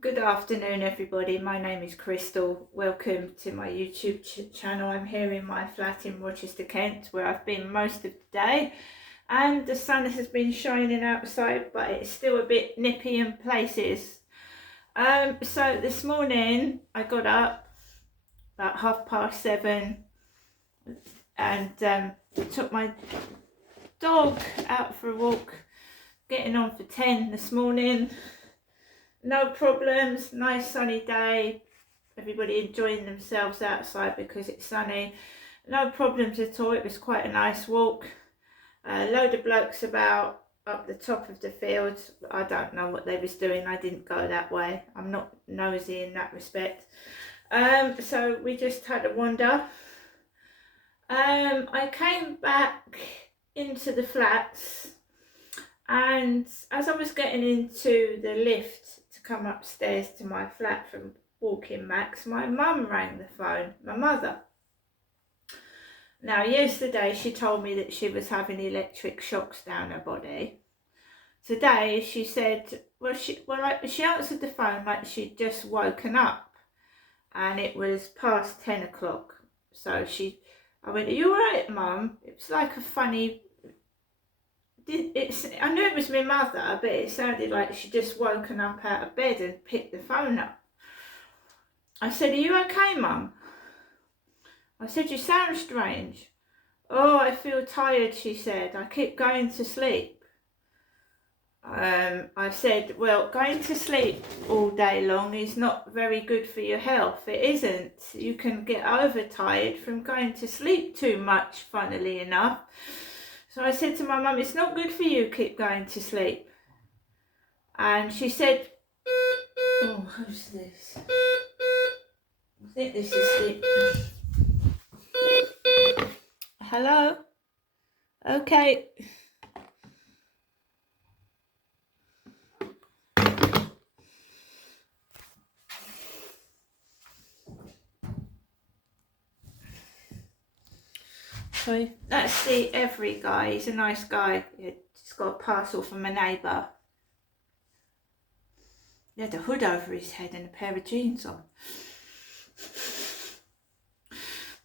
Good afternoon, everybody. My name is Crystal. Welcome to my YouTube channel. I'm here in my flat in Rochester, Kent, where I've been most of the day, and the sun has been shining outside, but it's still a bit nippy in places. So this morning I got up about 7:30 and took my dog out for a walk, getting on for 10 this morning. No problems, nice sunny day, everybody enjoying themselves outside because it's sunny. No problems at all, it was quite a nice walk. A load of blokes about up the top of the field. I don't know what they was doing, I didn't go that way. I'm not nosy in that respect. So we just had a wander. I came back into the flats, and as I was getting into the lift to come upstairs to my flat from Walking Max, my mum rang the phone, my mother. Now yesterday she told me that she was having electric shocks down her body. Today she said, she answered the phone like she'd just woken up, and it was past 10 o'clock. So I went, "Are you alright, Mum?" It was like a funny, I knew it was my mother, but it sounded like she'd just woken up out of bed and picked the phone up. I said, "Are you okay, Mum?" I said, "You sound strange." "Oh, I feel tired," she said. "I keep going to sleep." I said, "Well, going to sleep all day long is not very good for your health. It isn't. You can get overtired from going to sleep too much, funnily enough." So I said to my mum, "It's not good for you, keep going to sleep." And she said, "Oh, who's this? I think this is sleep." Hello? Okay. So that's the Every guy. He's a nice guy. He's got a parcel from a neighbour. He had a hood over his head and a pair of jeans on.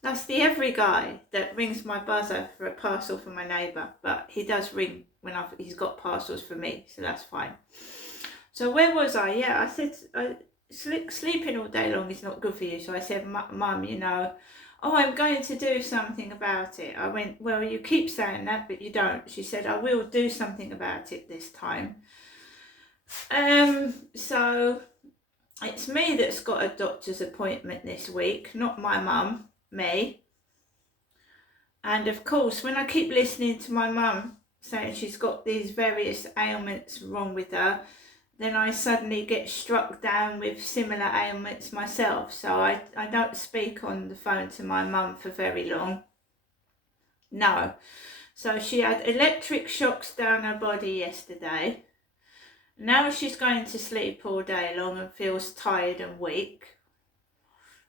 That's the Every guy that rings my buzzer for a parcel from my neighbour, but he does ring when he's got parcels for me, so that's fine. So where was I? Yeah, I said sleeping all day long is not good for you. So I said, "Mum, "Oh, I'm going to do something about it." I went, "Well, you keep saying that, but you don't." She said, "I will do something about it this time." So it's me that's got a doctor's appointment this week, not my mum, me. And of course, when I keep listening to my mum saying she's got these various ailments wrong with her, then I suddenly get struck down with similar ailments myself. So I don't speak on the phone to my mum for very long. No. So she had electric shocks down her body yesterday. Now she's going to sleep all day long and feels tired and weak.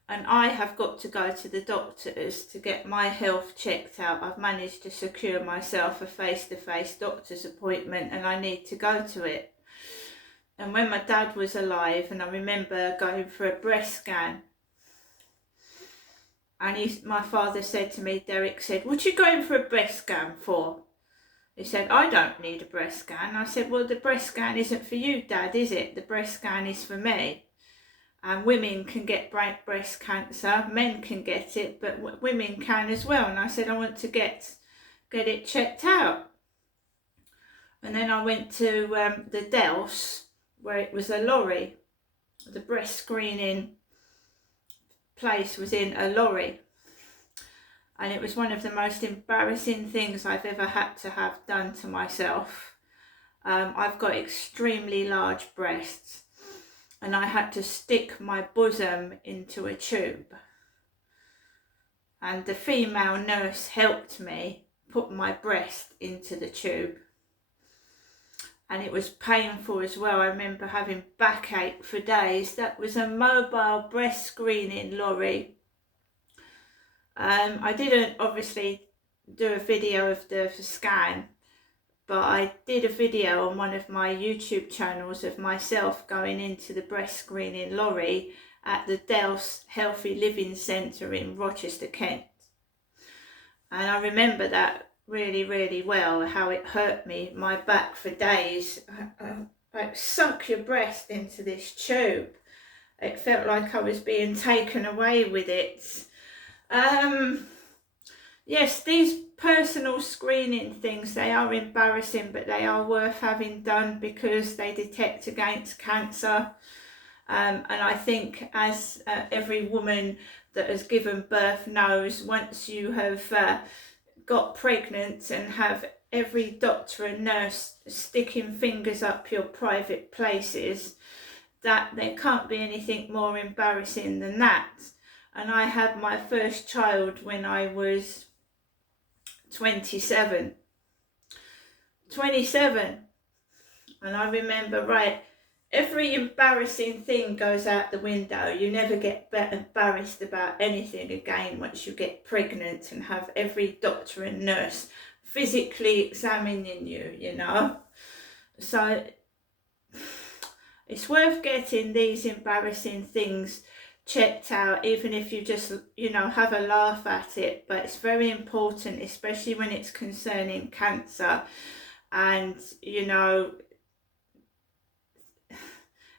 And I have got to go to the doctors to get my health checked out. I've managed to secure myself a face-to-face doctor's appointment, and I need to go to it. And when my dad was alive, and I remember going for a breast scan, and my father said to me, Derek said, "What are you going for a breast scan for?" He said, "I don't need a breast scan." I said, "Well, the breast scan isn't for you, Dad, is it? The breast scan is for me. And women can get breast cancer, men can get it, but women can as well." And I said, "I want to get it checked out." And then I went to the Dells, where it was a lorry. The breast screening place was in a lorry. And it was one of the most embarrassing things I've ever had to have done to myself. I've got extremely large breasts, and I had to stick my bosom into a tube. And the female nurse helped me put my breast into the tube. And it was painful as well. I remember having backache for days. That was a mobile breast screening lorry. I didn't obviously do a video of the scan, but I did a video on one of my YouTube channels of myself going into the breast screening lorry at the Dales Healthy Living Centre in Rochester, Kent. And I remember that really, really well, how it hurt me, my back for days. Like, suck your breast into this tube. It felt like I was being taken away with it. Yes, these personal screening things, they are embarrassing, but they are worth having done because they detect against cancer. And I think, as every woman that has given birth knows, once you have got pregnant and have every doctor and nurse sticking fingers up your private places, that there can't be anything more embarrassing than that. And I had my first child when I was 27. And I remember, right, every embarrassing thing goes out the window. You never get embarrassed about anything again once you get pregnant and have every doctor and nurse physically examining you, you know. So it's worth getting these embarrassing things checked out, even if you just, you know, have a laugh at it. But it's very important, especially when it's concerning cancer. And, you know,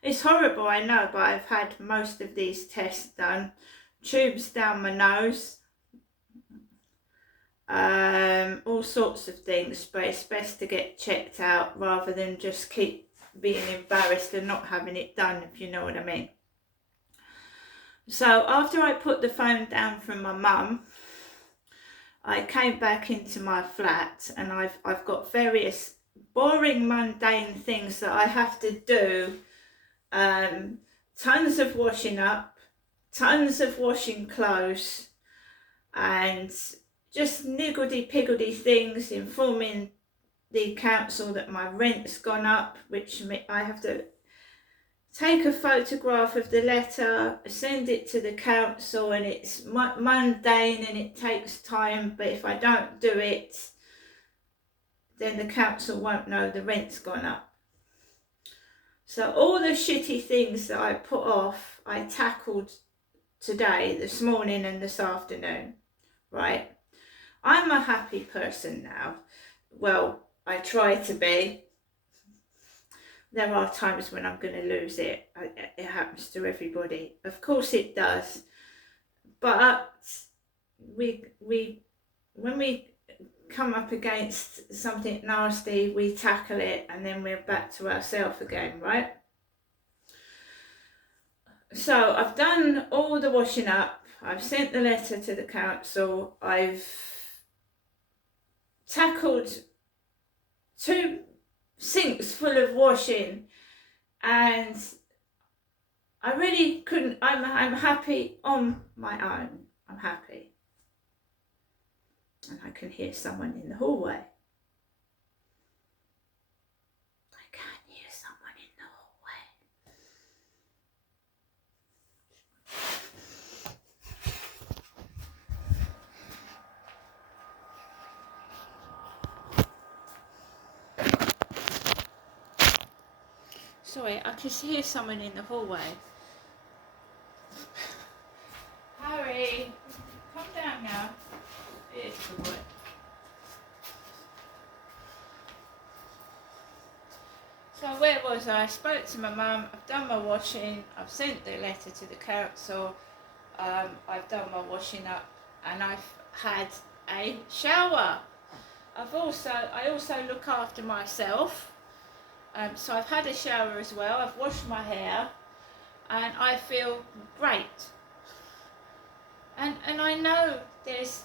it's horrible, I know, but I've had most of these tests done. Tubes down my nose, all sorts of things, but it's best to get checked out rather than just keep being embarrassed and not having it done, if you know what I mean. So after I put the phone down from my mum, I came back into my flat, and I've got various boring, mundane things that I have to do. Tons of washing up, tons of washing clothes, and just niggledy-piggledy things, informing the council that my rent's gone up, which I have to take a photograph of the letter, send it to the council, and it's mundane and it takes time, but if I don't do it, then the council won't know the rent's gone up. So all the shitty things that I put off, I tackled today, this morning and this afternoon, right? I'm a happy person now. Well, I try to be. There are times when I'm going to lose it. It happens to everybody. Of course it does. But when we come up against something nasty, we tackle it, and then we're back to ourselves again, right? So I've done all the washing up. I've sent the letter to the council. I've tackled 2 sinks full of washing, and I really couldn't. I'm happy on my own. I'm happy. And I can hear someone in the hallway. I can hear someone in the hallway. Sorry, I can hear someone in the hallway. Harry, come down now. Here's the boy. So where was I? I spoke to my mum, I've done my washing, I've sent the letter to the council, I've done my washing up, and I've had a shower. I also look after myself, so I've had a shower as well. I've washed my hair, and I feel great. And I know there's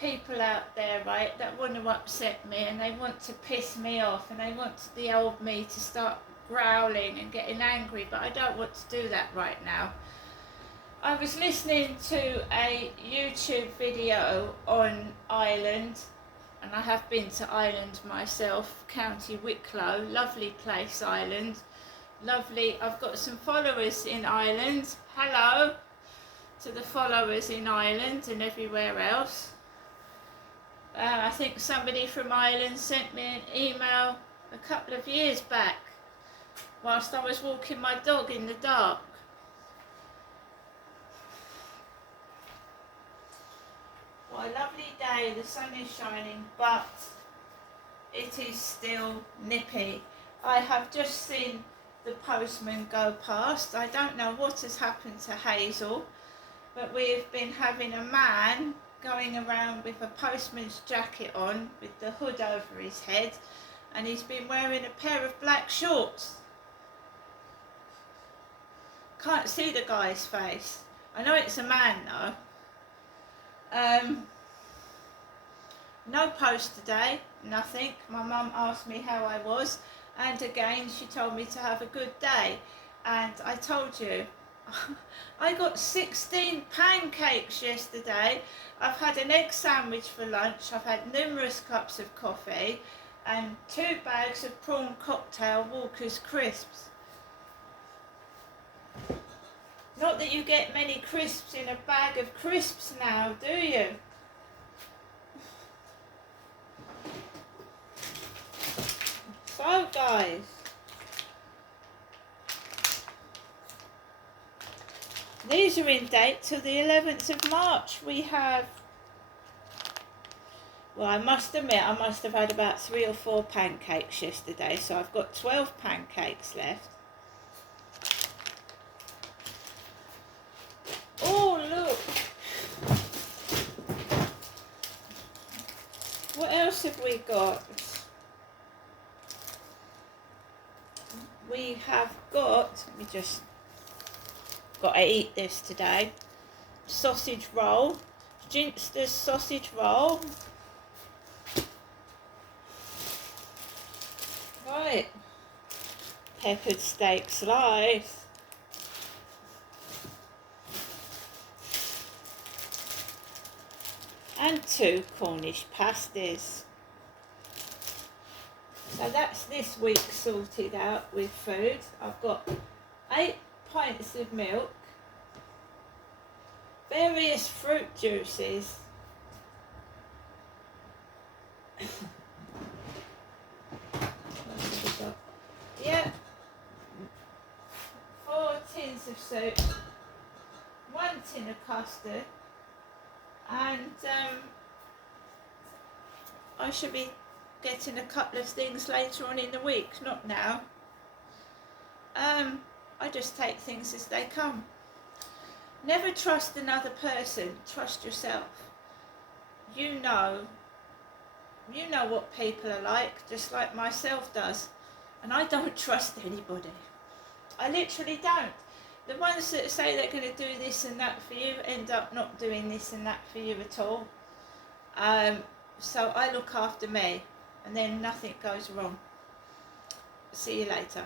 people out there, right, that want to upset me, and they want to piss me off, and they want the old me to start growling and getting angry, but I don't want to do that right now. I was listening to a YouTube video on Ireland, and I have been to Ireland myself, County Wicklow, lovely place, Ireland, lovely. I've got some followers in Ireland. Hello to the followers in Ireland and everywhere else. I think somebody from Ireland sent me an email a couple of years back whilst I was walking my dog in the dark. What a lovely day, the sun is shining, but it is still nippy. I have just seen the postman go past. I don't know what has happened to Hazel, but we've been having a man going around with a postman's jacket on with the hood over his head, and he's been wearing a pair of black shorts. Can't see the guy's face. I know it's a man though. No post today, nothing. My mum asked me how I was, and again she told me to have a good day, and I told you I got 16 pancakes yesterday. I've had an egg sandwich for lunch, I've had numerous cups of coffee and 2 bags of prawn cocktail Walker's crisps. Not that you get many crisps in a bag of crisps now, do you? So guys, these are in date till the 11th of March. We have, well, I must admit I must have had about 3 or 4 pancakes yesterday, so I've got 12 pancakes left. Oh look, what else have we got? We have got, let me just, got to eat this today, sausage roll, Ginster's sausage roll. Right, peppered steak slice. And 2 Cornish pasties. So that's this week sorted out with food. I've got 8 pints of milk, various fruit juices, yeah, 4 tins of soup, 1 tin of custard, and I should be getting a couple of things later on in the week, not now. I just take things as they come. Never trust another person, trust yourself. You know what people are like, just like myself does. And I don't trust anybody. I literally don't. The ones that say they're going to do this and that for you end up not doing this and that for you at all. So I look after me, and then nothing goes wrong. See you later.